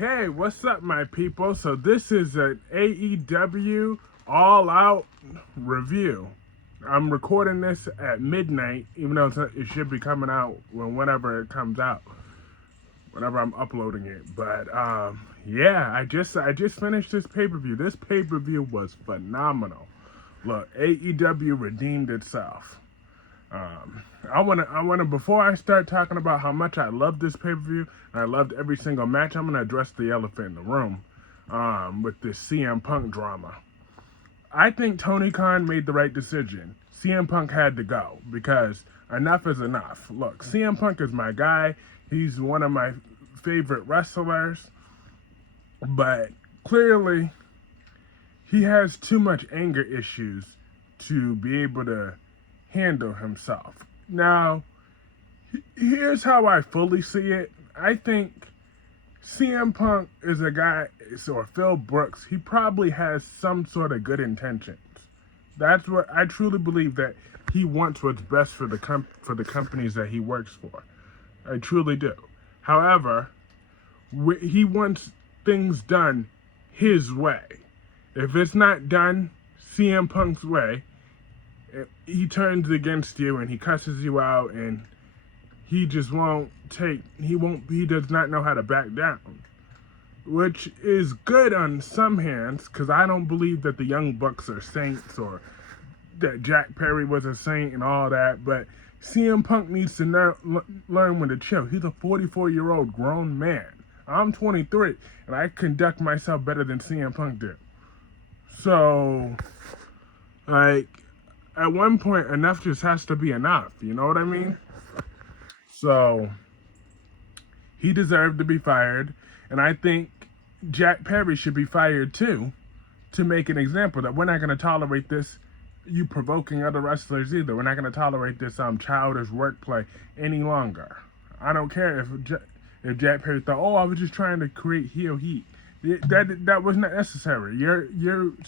Okay, what's up, my people? So this is an AEW All Out review. I'm recording this at midnight, even though it should be coming out whenever it comes out, whenever I'm uploading it. But yeah, I just finished this pay-per-view. This pay-per-view was phenomenal. Look, AEW redeemed itself. I wanna before I start talking about how much I love this pay-per-view and I loved every single match, I'm gonna address the elephant in the room with this CM Punk drama. I think Tony Khan made the right decision. CM Punk had to go because enough is enough. Look, CM Punk is my guy. He's one of my favorite wrestlers, but clearly he has too much anger issues to be able to handle himself. Now, here's how I fully see it. I think CM Punk is a guy, or Phil Brooks, he probably has some sort of good intentions. That's what I truly believe, that he wants what's best for the companies that he works for. I truly do. However, he wants things done his way. If it's not done CM Punk's way, he turns against you and he cusses you out, and he just he does not know how to back down, which is good on some hands, because I don't believe that the Young Bucks are saints or that Jack Perry was a saint and all that, but CM Punk needs to learn when to chill. He's a 44-year-old grown man. I'm 23 and I conduct myself better than CM Punk did. So, like, at one point, enough just has to be enough. You know what I mean? So, he deserved to be fired. And I think Jack Perry should be fired too, to make an example that we're not going to tolerate this, you provoking other wrestlers either. We're not going to tolerate this childish wordplay any longer. I don't care if Jack Perry thought, oh, I was just trying to create heel heat. That was not necessary. Your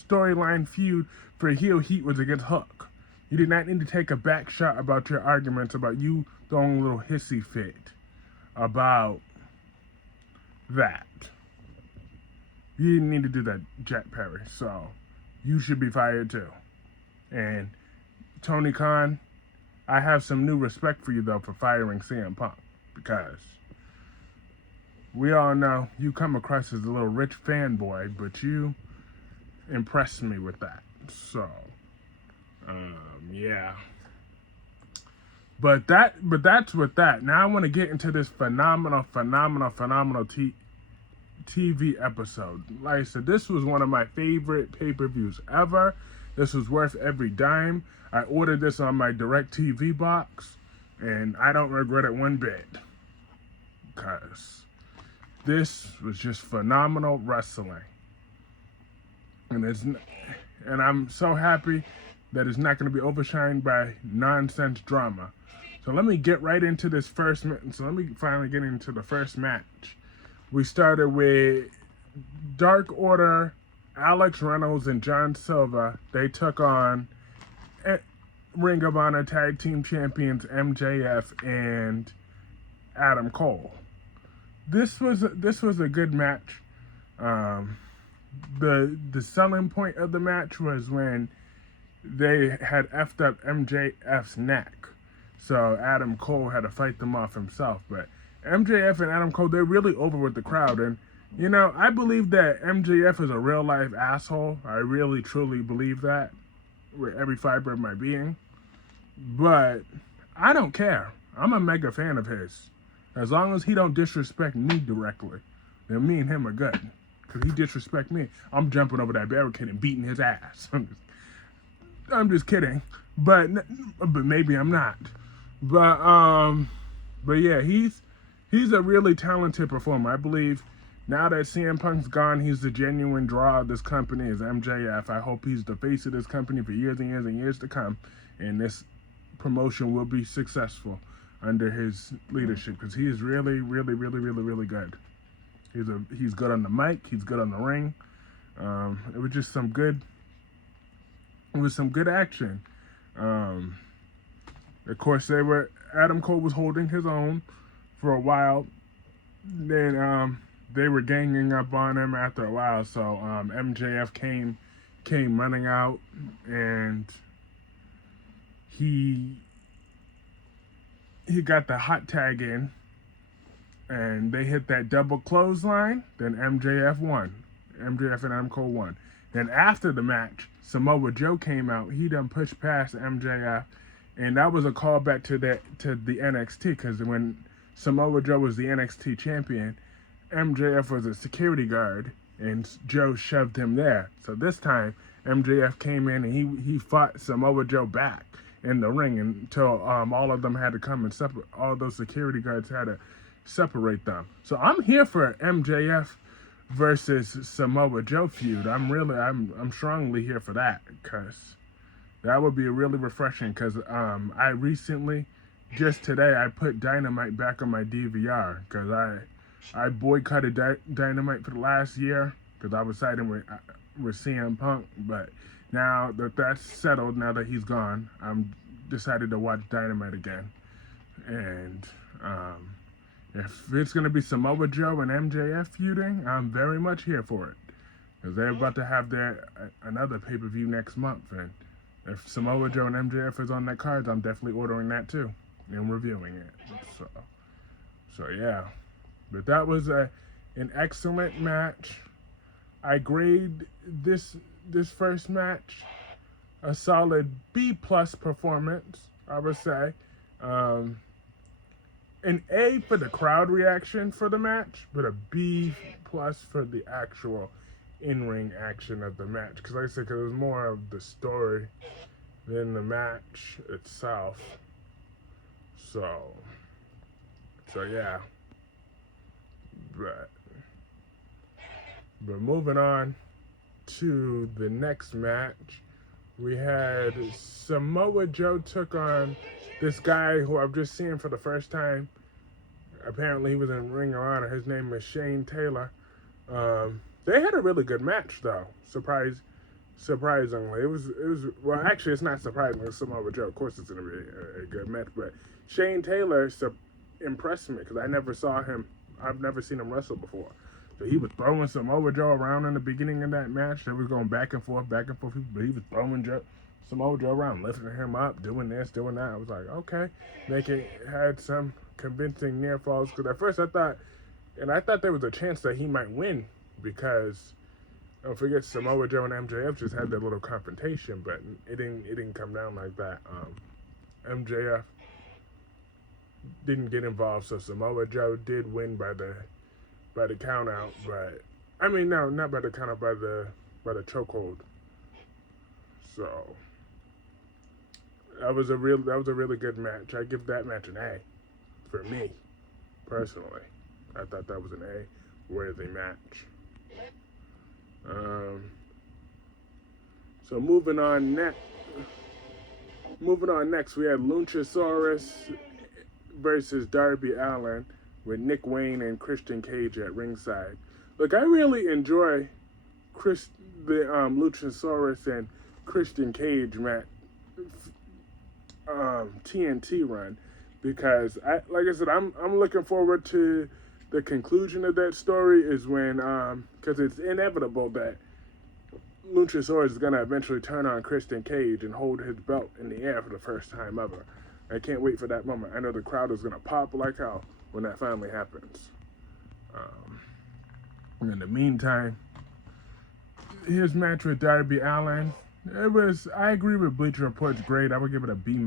storyline feud for heel heat was against Hook. You did not need to take a back shot about your arguments about you throwing a little hissy fit about that. You didn't need to do that, Jack Perry. So you should be fired too. And Tony Khan, I have some new respect for you though for firing CM Punk, because we all know you come across as a little rich fanboy, but you impressed me with that. So, yeah. But that's with that. Now I want to get into this phenomenal TV episode. Like I said, this was one of my favorite pay-per-views ever. This was worth every dime. I ordered this on my DirecTV box, and I don't regret it one bit, because this was just phenomenal wrestling. And I'm so happy that it's not going to be overshined by nonsense drama. So let me get right into this first match. So let me finally get into the first match. We started with Dark Order, Alex Reynolds and John Silver. They took on Ring of Honor Tag Team Champions MJF and Adam Cole. This was a good match. The selling point of the match was when they had effed up MJF's neck, so Adam Cole had to fight them off himself. But MJF and Adam Cole, they're really over with the crowd, and you know, I believe that MJF is a real life asshole. I really truly believe that with every fiber of my being. But I don't care. I'm a mega fan of his. As long as he don't disrespect me directly, then me and him are good. Because he disrespect me, I'm jumping over that barricade and beating his ass. I'm just kidding. But maybe I'm not. But yeah, he's a really talented performer. I believe now that CM Punk's gone, he's the genuine draw of this company is MJF. I hope he's the face of this company for years and years and years to come. And this promotion will be successful under his leadership, because he is really good. He's good on the mic. He's good on the ring. It was just some good action. Of course, Adam Cole was holding his own for a while. Then they were ganging up on him after a while. So MJF came running out, and he got the hot tag in, and they hit that double clothesline. Then MJF won. MJF and M Cole won. Then after the match, Samoa Joe came out. He done pushed past MJF, and that was a callback to the NXT, because when Samoa Joe was the NXT champion, MJF was a security guard, and Joe shoved him there. So this time, MJF came in and he fought Samoa Joe back in the ring until all of them had to come and separate. All those security guards had to separate them. So I'm here for MJF versus Samoa Joe feud. I'm strongly here for that, because that would be really refreshing. Because I recently, just today, I put Dynamite back on my DVR, because I boycotted Dynamite for the last year because I was siding with CM Punk. But now that that's settled, now that he's gone, I'm decided to watch Dynamite again. And if it's going to be Samoa Joe and MJF feuding, I'm very much here for it, because they're about to have another pay-per-view next month. And if Samoa Joe and MJF is on that card, I'm definitely ordering that too and reviewing it. So yeah. But that was an excellent match. I grade this first match a solid B+ performance, I would say. An A for the crowd reaction for the match, but a B+ for the actual in-ring action of the match. Because like I said, it was more of the story than the match itself. So yeah. But moving on to the next match, we had Samoa Joe took on this guy who I've just seen for the first time. Apparently he was in Ring of Honor. His name is Shane Taylor. They had a really good match though. Surprisingly. It was well, actually it's not surprising. It's Samoa Joe. Of course it's gonna be a good match, but Shane Taylor impressed me, because I never saw him. I've never seen him wrestle before. So he was throwing Samoa Joe around in the beginning of that match. They was going back and forth, but he was throwing Samoa Joe around, lifting him up, doing this, doing that. I was like, okay. Had some convincing near falls, because at first I thought there was a chance that he might win, because don't forget Samoa Joe and MJF just had that little confrontation, but it didn't come down like that. MJF didn't get involved, so Samoa Joe did win by the count out, but I mean no, not by the count out, by the chokehold. So that was a really good match. I give that match an A for me personally. I thought that was an A worthy match. So moving on next, we had Luchasaurus versus Darby Allin, with Nick Wayne and Christian Cage at ringside. Look, I really enjoy the Luchasaurus and Christian Cage match, TNT run, because like I said, I'm looking forward to the conclusion of that story. Is when because it's inevitable that Luchasaurus is gonna eventually turn on Christian Cage and hold his belt in the air for the first time ever. I can't wait for that moment. I know the crowd is gonna pop like hell when that finally happens. In the meantime, his match with Darby Allin, I agree with Bleacher Report's grade. I would give it a B-.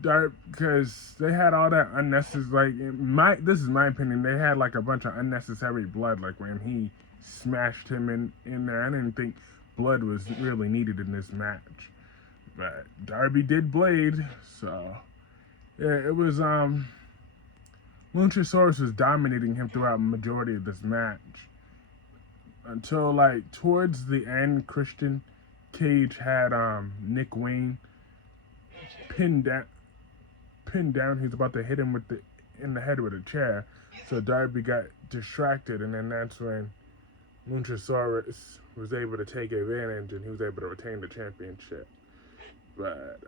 Because they had all that unnecessary, this is my opinion, they had like a bunch of unnecessary blood, like when he smashed him in there. I didn't think blood was really needed in this match. But Darby did blade, so yeah, it was Luchasaurus was dominating him throughout the majority of this match. Until like towards the end, Christian Cage had Nick Wayne pinned down. He's about to hit him in the head with a chair. So Darby got distracted, and then that's when Luchasaurus was able to take advantage, and he was able to retain the championship. But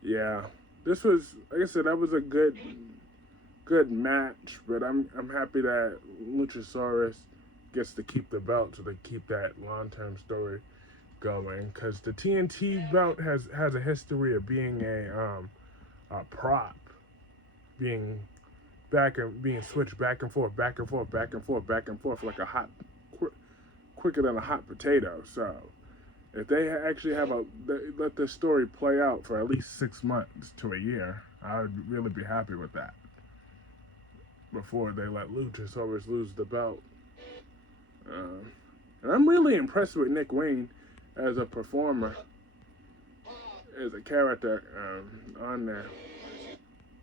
yeah, this was, like I said, that was a good good match, but I'm happy that Luchasaurus gets to keep the belt so they keep that long-term story going, because the TNT belt has a history of being a prop, being being switched back and forth, back and forth, back and forth, back and forth like a quicker than a hot potato. So if they actually let this story play out for at least 6 months to a year, I would really be happy with that. Before they let Luchasaurus lose the belt, and I'm really impressed with Nick Wayne as a performer, as a character on there.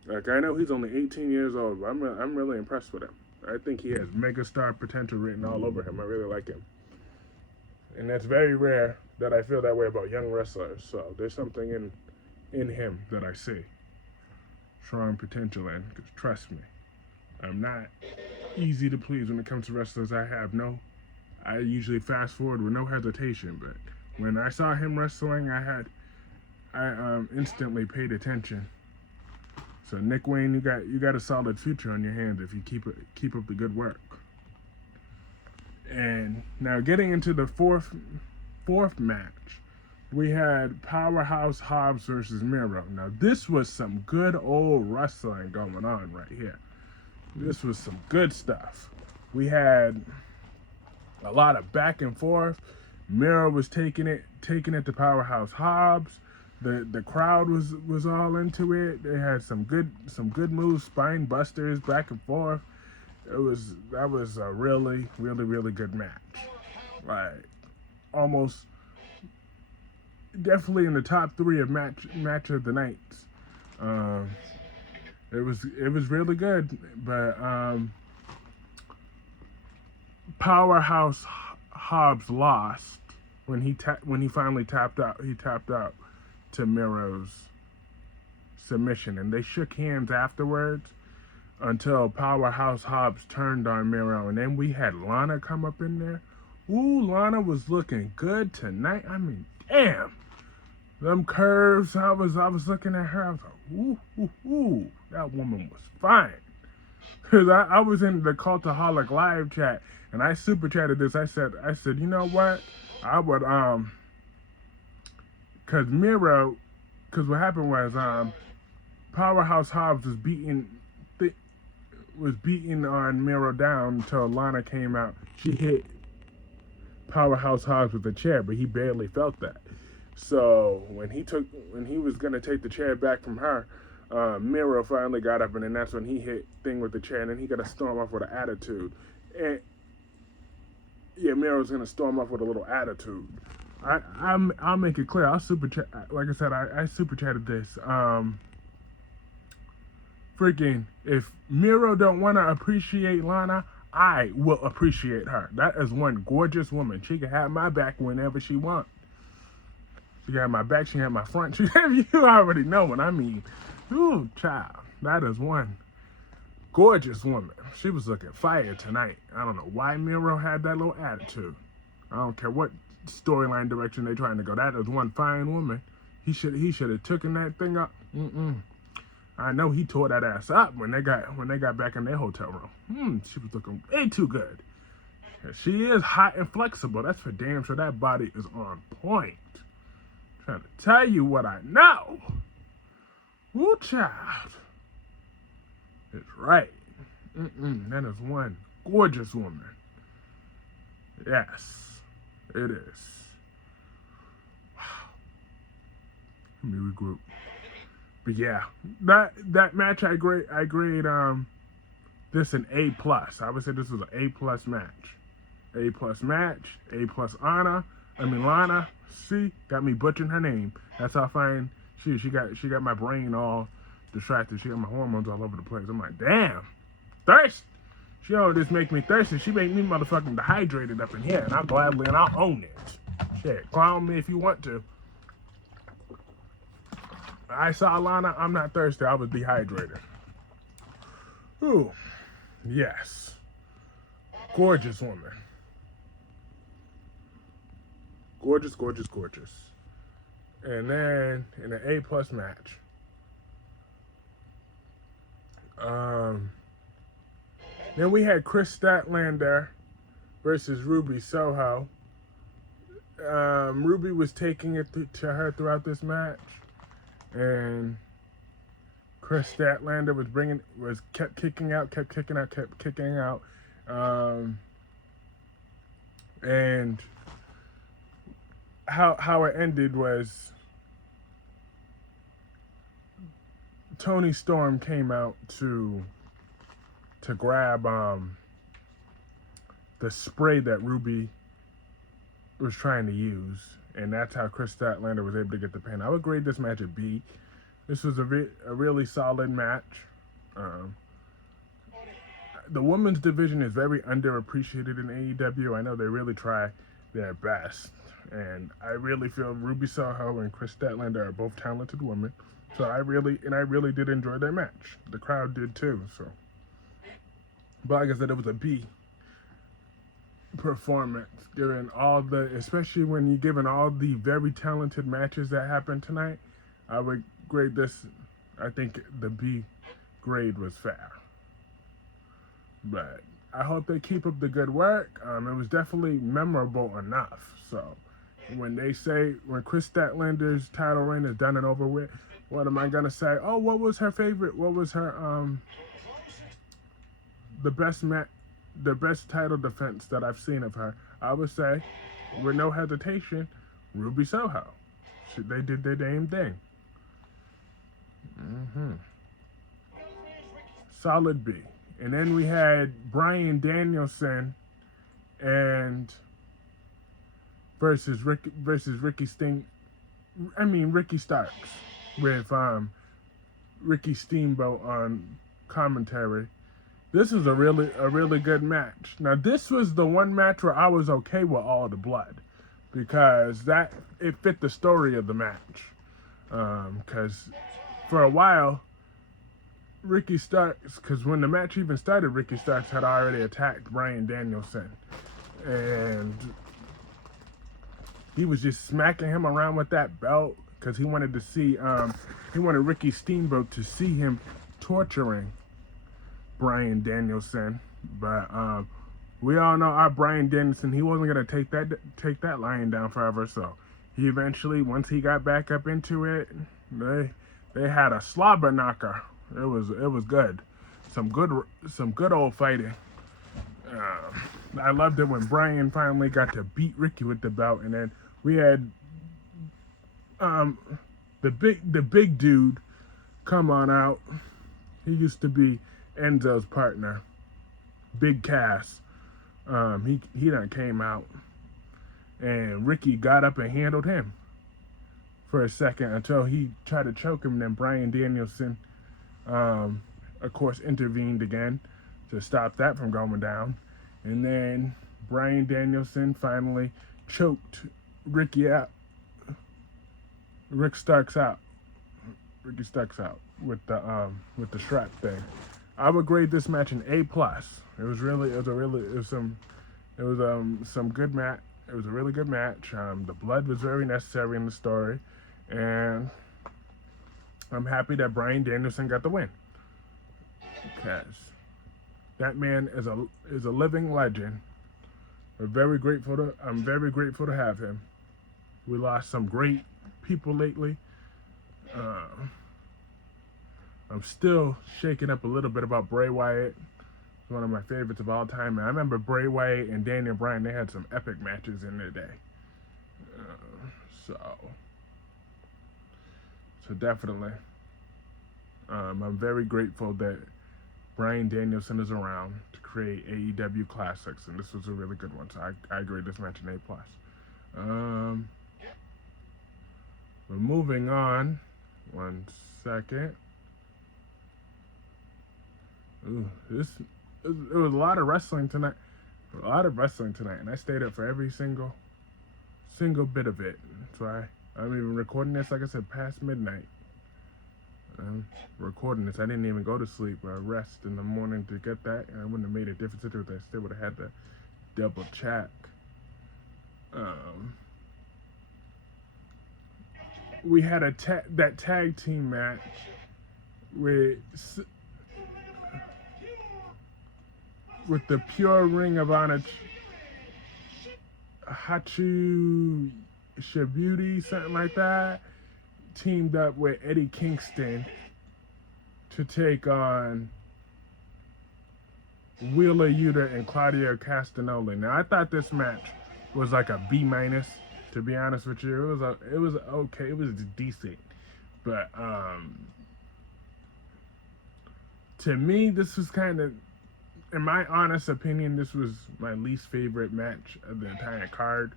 Like, I know he's only 18 years old, but I'm really impressed with him. I think he has megastar potential written all over him. I really like him. And that's very rare that I feel that way about young wrestlers. So there's something in him that I see strong potential in. Because trust me, I'm not easy to please when it comes to wrestlers. I usually fast forward with no hesitation. But when I saw him wrestling, I instantly paid attention. So Nick Wayne, you got a solid future on your hands if you keep up the good work. And now getting into the fourth match, we had Powerhouse Hobbs versus Miro. Now this was some good old wrestling going on right here. This was some good stuff. We had a lot of back and forth. Miro was taking it to Powerhouse Hobbs. The crowd was all into it. They had some good moves, spine busters, back and forth. That was a really, really, really good match. Like, almost definitely in the top 3 of match of the nights. It was really good, but Powerhouse Hobbs lost when he finally tapped out. He tapped out to Miro's submission, and they shook hands afterwards until Powerhouse Hobbs turned on Miro, and then we had Lana come up in there. Ooh, Lana was looking good tonight. I mean, damn, them curves. I was looking at her. I was like, ooh, that woman was fine. Cause I was in the Cultaholic live chat, and I super chatted this. I said, you know what? I would cause what happened was Powerhouse Hobbs was beating on Miro down until Lana came out. She hit Powerhouse Hobbs with a chair, but he barely felt that. So when he was gonna take the chair back from her, Miro finally got up, and then that's when he hit Thing with the chair, and then he got to storm off with an attitude. And yeah, Miro's gonna storm off with a little attitude. I'll make it clear. I'll super chat. Like I said, I super chatted this. Freaking, if Miro don't want to appreciate Lana, I will appreciate her. That is one gorgeous woman. She can have my back whenever she wants. She got my back, she had my front. You already know what I mean. Ooh, child. That is one gorgeous woman. She was looking fire tonight. I don't know why Miro had that little attitude. I don't care what storyline direction they're trying to go. That is one fine woman. He should have taken that thing up. I know he tore that ass up when they got back in their hotel room. She was looking way too good. She is hot and flexible. That's for damn sure. That body is on point. Trying to tell you what I know. Woo, child. It's right. That is one gorgeous woman. Yes, it is. Wow. Let me regroup. But yeah, that match I grade this an A+. I would say this was an A+ match. A+ match, A+ honor. Lana. See, got me butchering her name. That's how fine she got my brain all distracted. She got my hormones all over the place. I'm like, damn, thirst. She don't just make me thirsty. She make me motherfucking dehydrated up in here, and I'll own it. Shit, clown me if you want to. I saw Lana. I'm not thirsty. I was dehydrated. Ooh, yes, gorgeous woman. Gorgeous. And then in an A+ match, Um, then we had Chris Statlander versus Ruby Soho. Ruby was taking it to her throughout this match, and Chris Statlander kept kicking out, kept kicking out, kept kicking out, and how it ended was Tony Storm came out to grab the spray that Ruby was trying to use, and that's how Chris Statlander was able to get the pin. I would grade this match a B. This was a really solid match. The women's division is very underappreciated in AEW. I know they really try their best, and I really feel Ruby Soho and Chris Statlander are both talented women. So I really did enjoy their match. The crowd did too. So, but like I said, it was a B performance, given especially when you're given all the very talented matches that happened tonight. I would grade this. I think the B grade was fair. But I hope they keep up the good work. It was definitely memorable enough. So when Chris Statlander's title reign is done and over with, what am I gonna say? Oh, what was her favorite? What was her the best title defense that I've seen of her? I would say, with no hesitation, Ruby Soho. They did their damn thing. Solid B. And then we had Bryan Danielson and versus Ricky Starks with Ricky Steamboat on commentary. This was a really good match. Now this was the one match where I was okay with all the blood, because it fit the story of the match. Because for a while, Ricky Starks, because when the match even started, Ricky Starks had already attacked Bryan Danielson, and he was just smacking him around with that belt because he wanted Ricky Steamboat to see him torturing Bryan Danielson. But we all know our Bryan Danielson, he wasn't gonna take that lying down forever. So he eventually, once he got back up into it, they had a slobber knocker. It was good, some good old fighting. I loved it when Bryan finally got to beat Ricky with the belt, and then we had the big dude come on out. He used to be Enzo's partner, Big Cass. He done came out, and Ricky got up and handled him for a second until he tried to choke him. And then Bryan Danielson, of course, intervened again to stop that from going down. And then Bryan Danielson finally choked Ricky Starks out with the strap thing. I would grade this match an A+. It was some good match. It was a really good match. The blood was very necessary in the story, and I'm happy that Bryan Danielson got the win, because that man is a living legend. I'm very grateful to have him. We lost some great people lately. I'm still shaken up a little bit about Bray Wyatt. He's one of my favorites of all time. And I remember Bray Wyatt and Daniel Bryan, they had some epic matches in their day. So definitely, I'm very grateful that Bryan Danielson is around to create AEW classics, and this was a really good one. So I grade this match an A+. We're moving on. One second. Ooh, it was a lot of wrestling tonight. And I stayed up for every single bit of it. So I'm even recording this, like I said, past midnight. Recording this, I didn't even go to sleep or rest in the morning to get that, and I wouldn't have made a difference if I still would have had to double check. We had that tag team match with with the pure Ring of Honor Hachu Shibuti, something like that, teamed up with Eddie Kingston to take on Wheeler Yuta and Claudio Castagnoli. Now I thought this match was like a B minus, to be honest with you. It was okay, it was decent. But to me, this was kind of, in my honest opinion, this was my least favorite match of the entire card.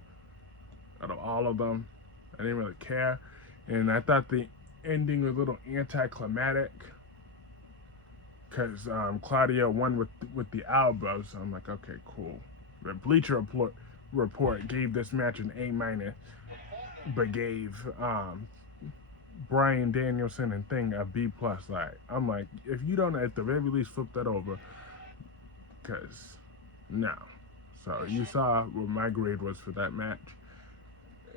Out of all of them, I didn't really care. And I thought the ending was a little anticlimactic because Claudio won with the elbow. So I'm like, okay, cool. The Bleacher Report gave this match an A minus, but gave Bryan Danielson and Thing a B plus. Like, I'm like, if you don't at the very least flip that over, because no. So you saw what my grade was for that match,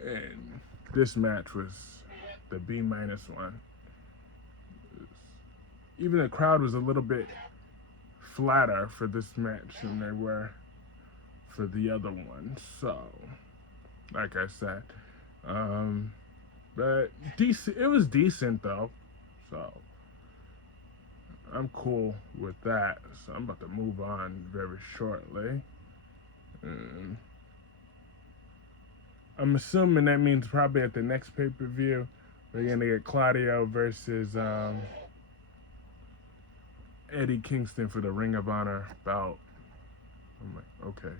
and this match was the B minus one. Even the crowd was a little bit flatter for this match than they were for the other one. So, like I said, but decent. It was decent though. So I'm cool with that. So I'm about to move on very shortly. I'm assuming that means probably at the next pay-per-view we're gonna get Claudio versus Eddie Kingston for the Ring of Honor belt. I'm like, okay.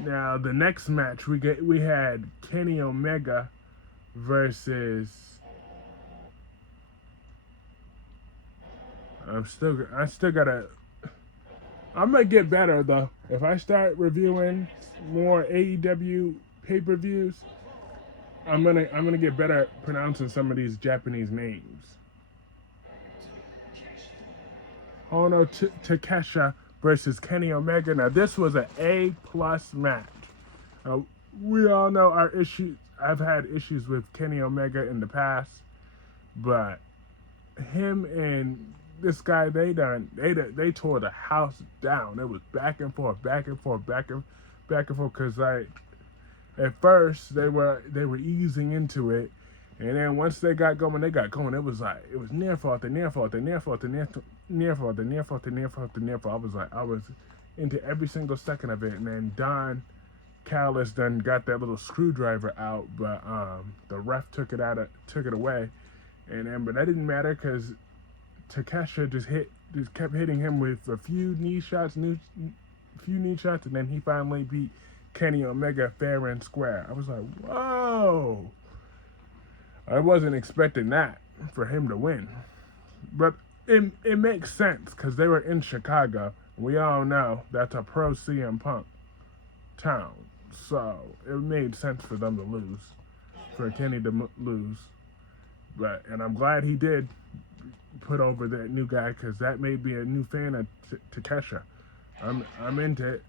Now the next match we had Kenny Omega versus I'm gonna get better though. If I start reviewing more AEW pay-per-views, I'm gonna get better at pronouncing some of these Japanese names. Ono Takesha versus Kenny Omega. Now this was an A+ match. We all know our issues. I've had issues with Kenny Omega in the past, but him and this guy, they tore the house down. It was back and forth, because like at first they were easing into it, and then once they got going. It was near fall. I was into every single second of it, and then Don Callis done got that little screwdriver out, but the ref took it away, but that didn't matter because Takesha just kept hitting him with a few knee shots, and then he finally beat Kenny Omega fair and square. I was like, whoa! I wasn't expecting that for him to win, but it makes sense because they were in Chicago. We all know that's a pro CM Punk town, so it made sense for them to lose, for Kenny to lose. And I'm glad he did put over that new guy because that made me a new fan of Takesha. I'm into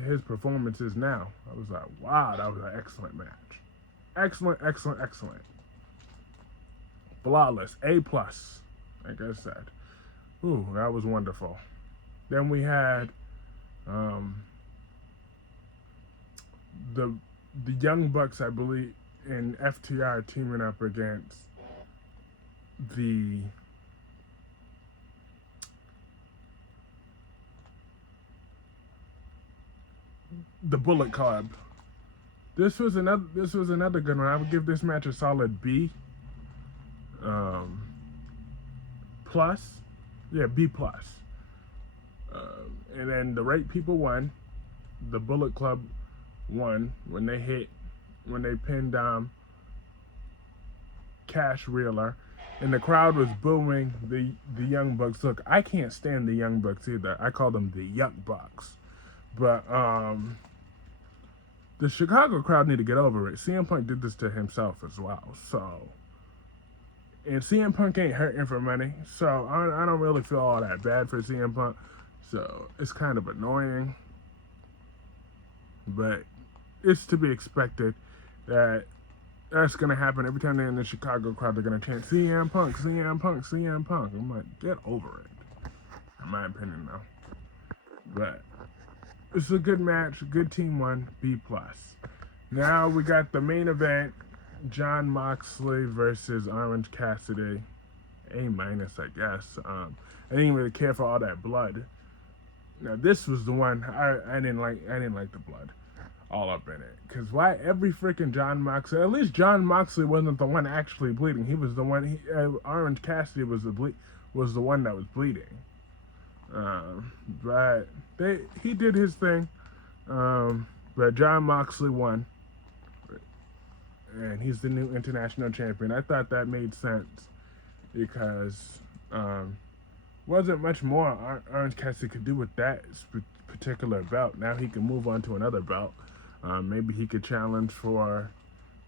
his performances now. I was like, wow, that was an excellent match. Excellent. Flawless, A+, like I said. Ooh, that was wonderful. Then we had the Young Bucks, I believe, and FTR teaming up against the Bullet Club. This was another good one. I would give this match a solid B. Plus. Yeah, B+. And then the right people won. The Bullet Club won when they pinned Cash Wheeler, and the crowd was booing the Young Bucks. Look, I can't stand the Young Bucks either. I call them the Young Bucks. But the Chicago crowd need to get over it. CM Punk did this to himself as well. So, and CM Punk ain't hurting for money, so I don't really feel all that bad for CM Punk. So it's kind of annoying, but it's to be expected that that's gonna happen every time they're in the Chicago crowd. They're gonna chant CM Punk, CM Punk, CM Punk. I'm like, get over it. In my opinion, though. But it's a good match, good team won, B+. Now we got the main event, Jon Moxley versus Orange Cassidy. A-, I guess. I didn't really care for all that blood. Now this was the one I didn't like. I didn't like the blood all up in it. Cause why every freaking Jon Moxley? At least Jon Moxley wasn't the one actually bleeding. He was the one. Orange Cassidy was the one that was bleeding. But he did his thing. But Jon Moxley won, and he's the new international champion. I thought that made sense because wasn't much more Orange Cassidy could do with that particular belt. Now he can move on to another belt. Maybe he could challenge for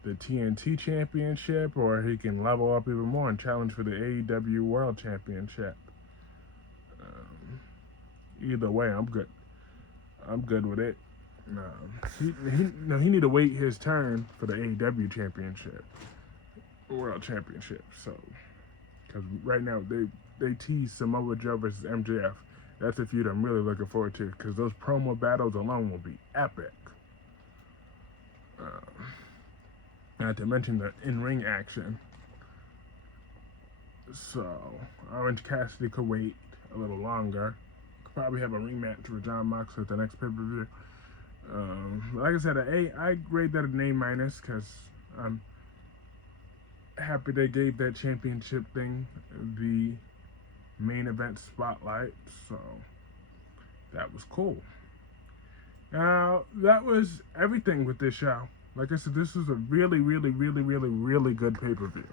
the TNT Championship, or he can level up even more and challenge for the AEW World Championship. Either way, I'm good. I'm good with it. He need to wait his turn for the AEW Championship, World Championship. So, because right now they tease Samoa Joe versus MJF. That's a feud I'm really looking forward to, because those promo battles alone will be epic. Not to mention the in-ring action. So, Orange Cassidy could wait a little longer. Could probably have a rematch with Jon Moxley at the next pay-per-view. Like I said, I grade that an A- because I'm happy they gave that championship thing the main event spotlight. So, that was cool. Now, that was everything with this show. Like I said, this was a really, really, really, really, really good pay-per-view.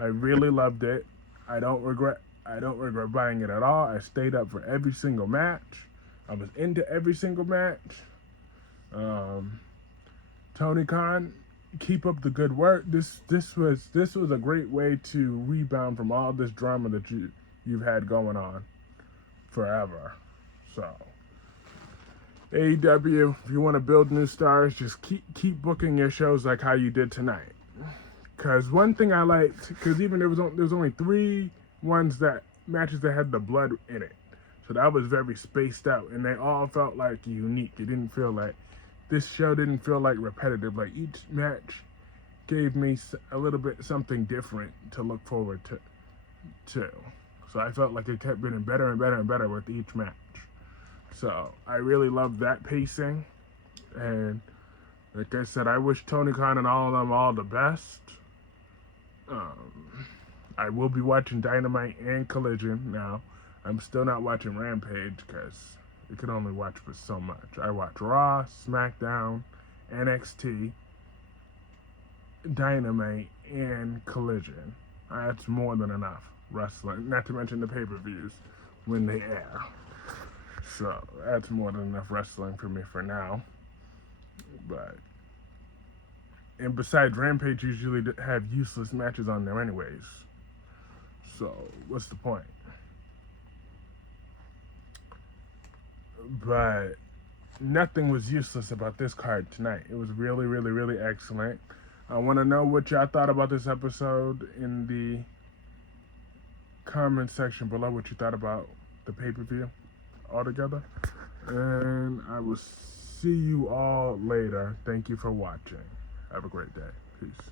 I really loved it. I don't regret buying it at all. I stayed up for every single match. I was into every single match. Tony Khan, keep up the good work. This was a great way to rebound from all this drama that you've had going on forever. So, AEW, if you want to build new stars, just keep booking your shows like how you did tonight. Because one thing I liked, because even there was only 3 matches that had the blood in it, so that was very spaced out, and they all felt like unique. It didn't feel like this show didn't feel like repetitive. Like each match gave me a little bit something different to look forward to. So I felt like it kept getting better and better and better with each match. So I really love that pacing, and like I said, I wish Tony Khan and all of them all the best. I will be watching Dynamite and Collision now. I'm still not watching Rampage because you can only watch for so much. I watch Raw, SmackDown, NXT, Dynamite, and Collision. That's more than enough wrestling, not to mention the pay-per-views when they air. So that's more than enough wrestling for me for now. And besides, Rampage usually have useless matches on there anyways. So what's the point? But nothing was useless about this card tonight. It was really, really, really excellent. I want to know what y'all thought about this episode in the comment section below, what you thought about the pay-per-view altogether. And I will see you all later. Thank you for watching. Have a great day. Peace.